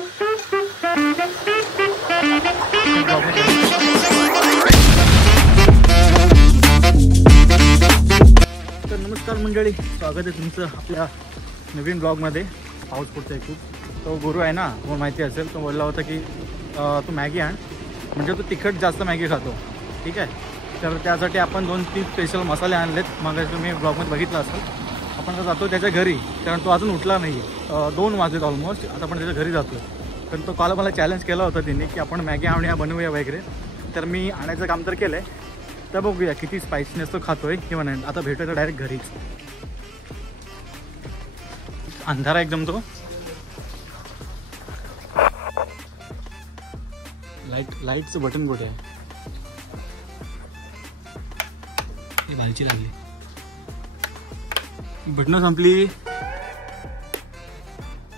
तर नमस्कार मंडळी, स्वागत आहे तुमचं आपल्या नवीन ब्लॉगमध्ये. पाऊस पडतोय खूप. तो गुरु आहे ना, तुम्हाला माहिती असेल, तो बोलला होता की तू मॅगी आण, म्हणजे तो तिखट जास्त मॅगी खातो. ठीक आहे, तर त्यासाठी आपण 2-3 स्पेशल मसाले आणलेत. मग तुम्ही ब्लॉगमध्ये बघितलं असेल. आपण आता जातो त्याच्या घरी, कारण तो अजून उठला नाही. 2 वाजलेत ऑलमोस्ट. आता आपण त्याच्या घरी जातो. कारण तो काल मला चॅलेंज केला होता त्यांनी की आपण मॅगी आणूया, बनवूया वगैरे. तर मी आणायचं काम तर केलं आहे. तर बघूया किती स्पायसीनेस तो खातोय किंवा नाही. आता भेटायचं डायरेक्ट घरीच. अंधारा एकदम. तो लाईटचं बटन कुठे आहे? बालची लागली, बटन संपली.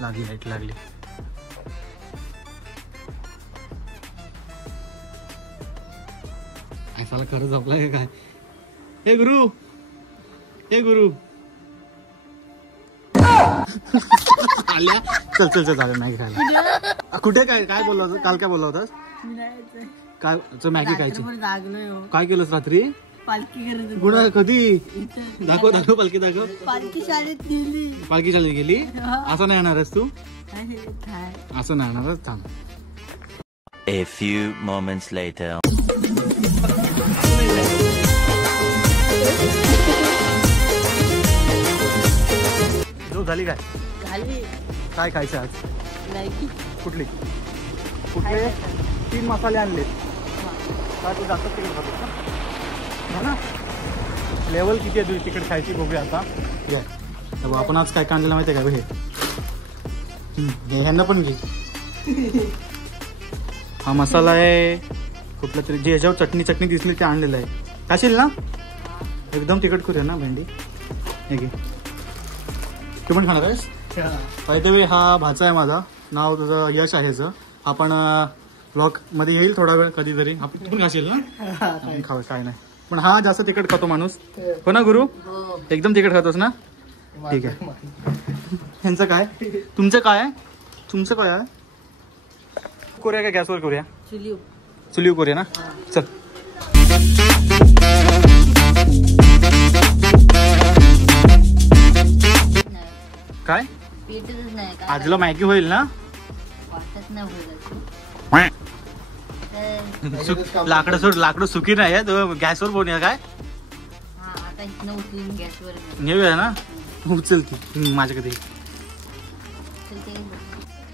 लागली लाईट लागली. ऐसाला खरं झोपलाय काय? हे गुरु, हे गुरु आल्या. चल चल चल झालं मॅगी खायला. कुठे काय काय बोलला होता काल? काय बोलला होतास? काय मॅगी खायची? काय केलंस रात्री? पालखी गुणा कधी? दाखव दाखव पालखी दाखव. पालखी शाळेत गेली. पालखी शाळेत गेली. असं नाही येणारच तू? असं नाही येणारच. थांब. A few moments later. झोप झाली काय? झाली. काय खायचं आज? मॅगी. कुठले 3 मसाले आणले. काय तू जास्त तिकीट खातो ना? लेवल किती आहे तुझी तिकीट खायची? बघूया आता. तर आपण आज काय आणलेलं माहिती आहे का? हे ह्यांना पण घे. हा मसाला आहे कुठला तरी, जे ह्याच्यावर चटणी दिसली ते आणलेलं आहे. खाशील ना? एकदम तिखट करूया ना भेंडी. हे घे. तू पण खाणार आहेस? बाय द वे, हा भाचा आहे माझा. नाव तुझं यश आहे ह्याचं. आपण ब्लॉग मध्ये येईल थोडा वेळ कधीतरी. आपण पण खाशील ना? खाऊ, काय नाही. पण हा जास्त तिखट खातो माणूस. हो ना गुरु? एकदम तिखट खातोस ना? ठीक आहे. ह्यांचं काय? तुमचं काय आहे? तुमचं काय आहे? करूया का गॅसवर करूया? चुलीव करूया ना? चल. काय आजला मॅगी होईल ना? लाकडं सुकी नाही आहे. गॅसवर बनवूया काय? नेऊया ना? उचलती माझ्याकडे.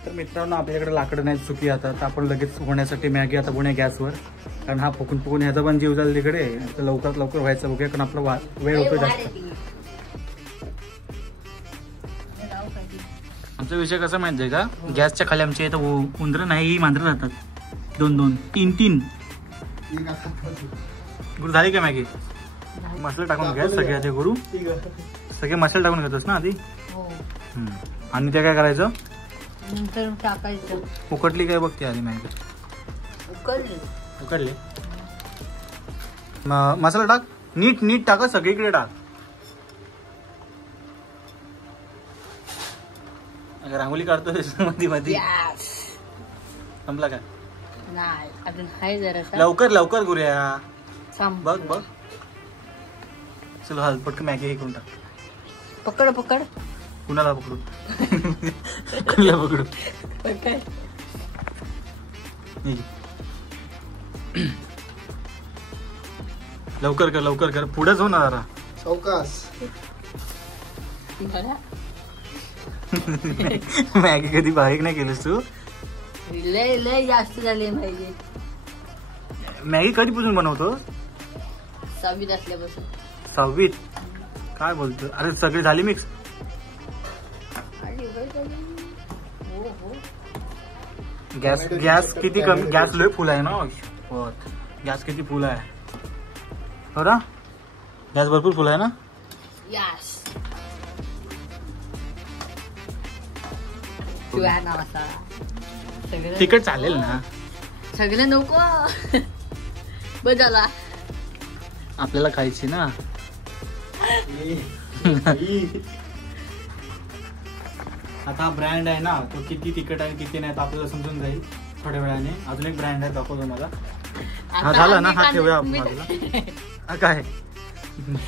तर मित्रांनो, आपल्याकडे लाकडं नाही सुकी. आता तर आपण लगेच होण्यासाठी मॅगी आता बनवूया गॅसवर. कारण हा फुकून ह्याचा पण जीव झाला तिकडे. लवकरात लवकर व्हायचं बघूया, कारण आपला वेळ होतो जास्त. आमचा विषय कसा माहिती आहे का? गॅसच्या खाली आमच्या इथं उंदरं नाही, मांजरं जातात. 2-2, 3-3. गुरु झाली का मॅगी? मसाले टाकून घ्या सगळे आधी. गुरु सगळे मसाले टाकून घेतोस ना आधी? आणि ते काय करायचं? नंतर टाकायचं. उकडली काय बघते आधी मॅगी. उकडले. मसाला टाक. नीट टाका, सगळीकडे टाक. रांगोळी काढतो मध्ये. संपला काय? नाही, अजून हाय जरा. लवकर गुरुया. बघ चल, हाल पटकन मॅगी हे करून टाक. पकड. कुणाला पकडू? कुणाला पकडू? लवकर कर. पुढेच हो ना जरा. सावकाश. मॅगी कधी बारीक नाही केलीस तू? लय जास्त झाली पाहिजे. मॅगी कधीपासून बनवतो? 6वीत असल्यापासून. 6वीत? काय बोलतो? अरे सगळी झाली मिक्स. गॅस किती कमी? गॅस लय फुल आहे ना? गॅस किती फुल आहे? हो ना? गॅस भरपूर फुल आहे ना? यस. तिखट चालेल ना? सगळं नको. बस झाला. आपल्याला खायची ना. आता हा ब्रँड आहे ना, तो किती तिखट आहे किती नाही तर आपल्याला समजून जाईल थोड्या वेळाने. अजून एक ब्रँड आहे, दाखवतो मला. हा झाला ना, हा ठेवूया आपण बाजूला. हा काय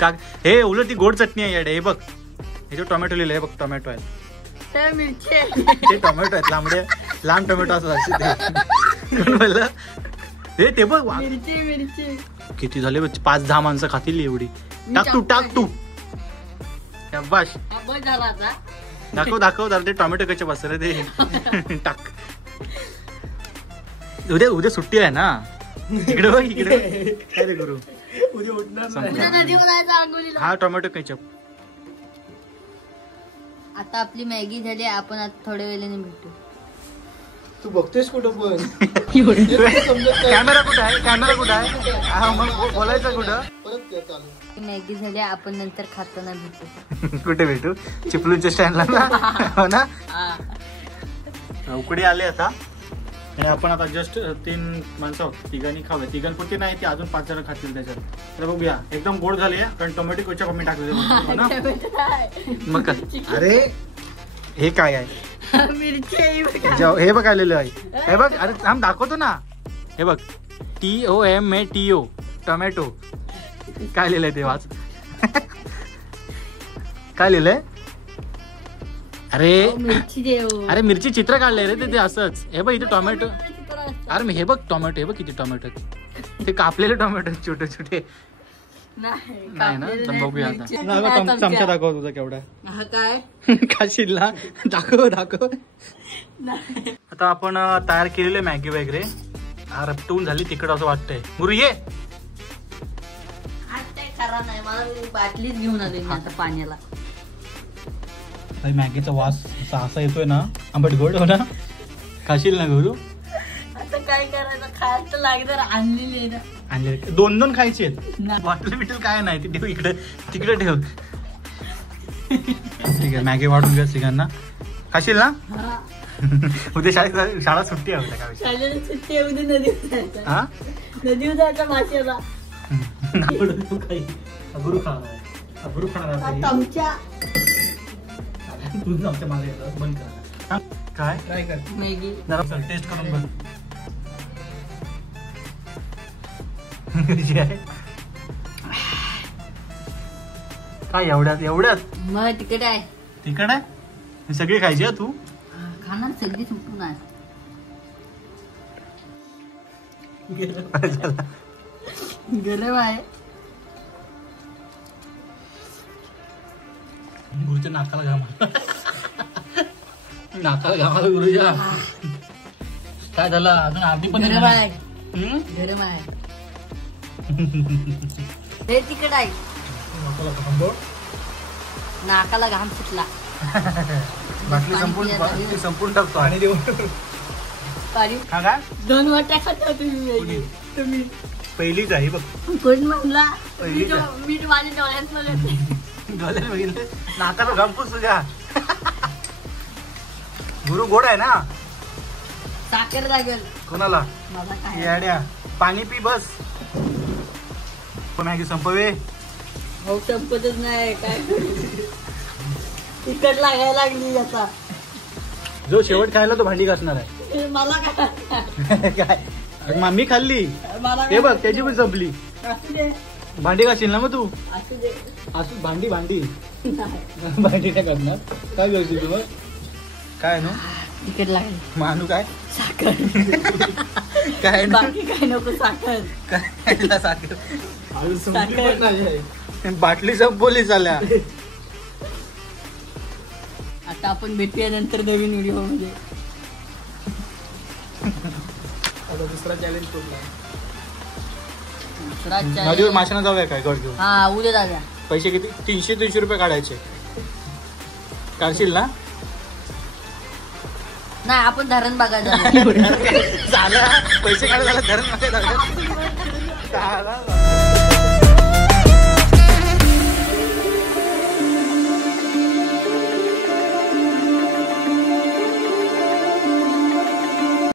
का हे उलट ती गोड चटणी आहे याडे. हे बघ ह्याच्यावर टोमॅटो लिहिलं आहे बघ, टोमॅटो आहे तर मिरची आहे. ते टोमॅटो आहेत, लांब टोमॅटो असं बोललं हे. ते बघ मिरची किती झाले, 5-10 माणसं खातील एवढी. टाक तू शाबाश. हा बस झाला आता. दाखव जरा ते टोमॅटो कसे बस रे ते. टाक. उद्या सुट्टी आहे ना, इकडे बघ इकडे. काय रे गुरु, उद्या नदीवर जायचं आंघोळीला. हा टोमॅटो केचप. आता आपली मॅगी झाली, आपण आता थोड्या वेळाने भेटू. तू बघतोयस कुठं पण? कॅमेरा कुठं आहे? हा मग बोलायचं कुठं? परत चालू. मॅगी झाली, आपण नंतर खाताना भेटू. कुठे भेटू? चिपलूच्या स्टँडला ना, हो ना. उकडी आले आता आणि आपण आता जस्ट 3 माणसं आहोत, तिघांनी खावे. तिघांपुरती नाही, ते अजून 5 जण खातील त्याच्यात. तर बघूया, एकदम गोड झाले कारण टोमॅटो केचप आम्ही टाकले ना. मग काय, अरे हे काय आहे? मिरची हे बघ आलेलं आहे. हे बघ, अरे थांब दाखवतो ना. हे बग TOMATO टोमॅटो. काय लिहिलंय ते वाच. काय लिहिलंय? अरे मिरची चित्र काढलंय रे ते असंच. हे बघ इथे टोमॅटो. अरे हे बघ टोमॅटो, हे बघ किती टोमॅटो. ते कापलेले टोमॅटो छोटे छोटे. नाही ना, तर बघूया आता. चमचा दाखव तुझा केवढा काय खाशील ना. दाखव आता आपण तयार केलेले मॅगी वगैरे रपटून झाली तिकड असं वाटतंय. गुरु ये. खरा नाही, मला बाटलीच घेऊन आले मी आता पाण्याला. मॅगीचा वास असा येतोय ना, आंबट गोड. हो ना, खाशील ना गुरु? आता काय करायचं, खायला तर लागणार. आणलेली आहे ना, आणले 2 खायचे आहेत. बॉटल बिटल काय नाही, ते ठेव इकडे, तिकडे ठेव. ठीक आहे, मॅगी वाढून घ्या तिघांना. खाशील ना? उद्या शाळा सुट्टी आहे का? शाळेला सुट्टी आहे, उद्या नदीवर जायचं. हा, नदीवर जायचं माशाला. गुरु खाणार चमचा तुझं आमच्या मला येतं, बंद करा. काय ट्राय कर. मॅगी जरा टेस्ट करून बघ. आहे काय एवढ्यात मग तिकट आहे. तिकड आहे सगळी खायची आहे तू? खाणार सगळी सुटून आहे. गरम आहे. गुरुच्या नाकाला घाम नाकाला गुरुच्या. काय झालं अजून? अर्धी पण गरम आहे. गरम आहे. हे तिकट आहे. नाकाला घाम सुटला. बाटली संपून टाकतो आणि देऊ पाणी. काय 2 वाट्या खाता तुम्ही. तुम्ही पहिलीच आहे बघ. कोण म्हणला? पहिलीच मीठ माझ्या डोळ्यात मला बघितलं नाकाला घाम पुस तुझ्या. गुरु गोड आहे ना. साखर लागेल कोणाला? मला काय येड्या. पाणी पी बस. मॅगी संपवे. हो संपतच नाही. काय तिकट लागायला लागली आता. जो शेवट खायला तो भांडी घासणार आहे. मला काय काय मी खाल्ली. मला हे बघ त्याची पण संपली. असू दे. भांडी घासील ना मग तू? असू दे. असू भांडी भांडी नाही. भांडी काय करणार? काय करशील तू मग? काय नो तिकट लागली. मानू काय? साखर. काय बाकी काय नको. साखर. काय साखर? साखर. बाटली संपवली झाल्या. आता आपण भेटूया नंतर नवीन व्हिडिओ मध्ये. दुसरा चॅलेंज नदीवर माशांना जाऊया काय गड घेऊन? हा उद्या जाऊया. पैसे किती? 300-300 रुपये काढायचे. काढशील ना? नाही आपण धरण बघायला झालं पैसे काढायला धरण मध्ये